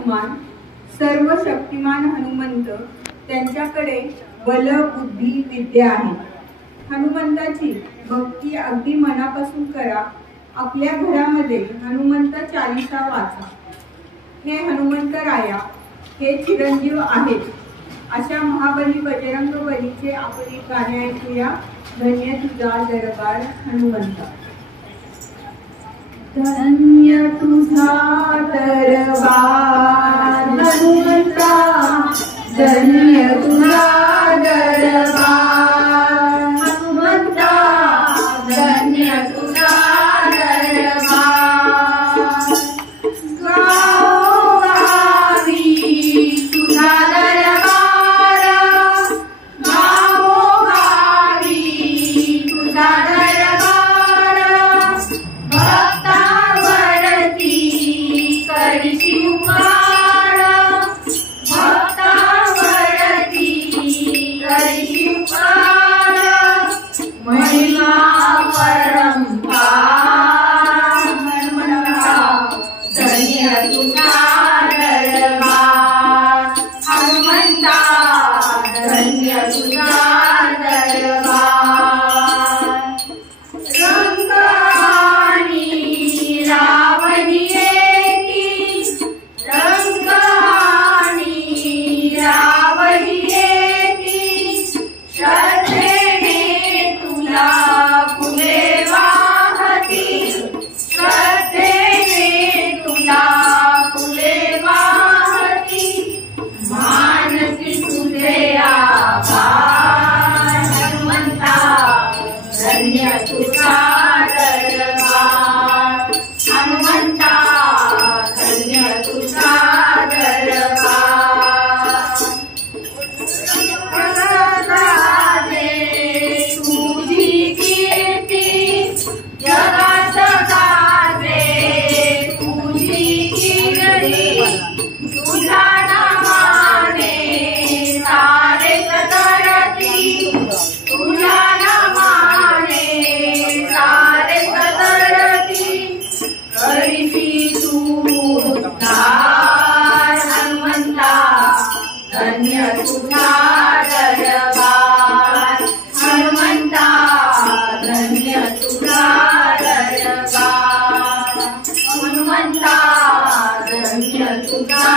हनुमान, सर्व शक्तिमान हनुमंत, त्यांच्याकडे बल बुद्धी विद्या आहे. हनुमंताची भक्ती अगदी मनापासून करा. आपल्या घरामध्ये हनुमंत चालीसा वाचा. हे हनुमंतराया हे चिरंजीव आहेत. अशा महाबली बजरंग बलीचे आपण एक गाणे ऐकूया. धन्य तुझा दरबार हनुमंता. धन्य तुझा दरबार हनुमंता, धन्य तुझा दरबार हनुमंता, धन्य तुझा दरबार. गावोगावी तुझा दरबार, गावोगावी तुझा दरबार. भक्तावरती करशी उपकार, भक्तावरती करशी उपकार. महिमा परंपार हनुमंता, धन्य तुझा दरबार हनुमंता, धन्य तुझा दरबार. रंग आणि रावणी एकी, रंग आणि रावणी एकी. श्रद्धेने तुला फुले वाहती, श्रद्धेने तुला फुले वाहती. मानसी तुझे आभार हनुमंता, धन्य तुझा दरबार हनुमंता, धन्य तुझा दरबार. जगात तुझी कीर्ती, जगात गाजे तुझी कीर्ती. तुझ्या नामाने सारे सदरती, तुझ्या नामाने सारे सदरती. करीसी तू उद्धार हनुमंता, धन्य तुझा दरबार हनुमंता, धन्य तुझा दरबार हनुमंता, धन्य तुझा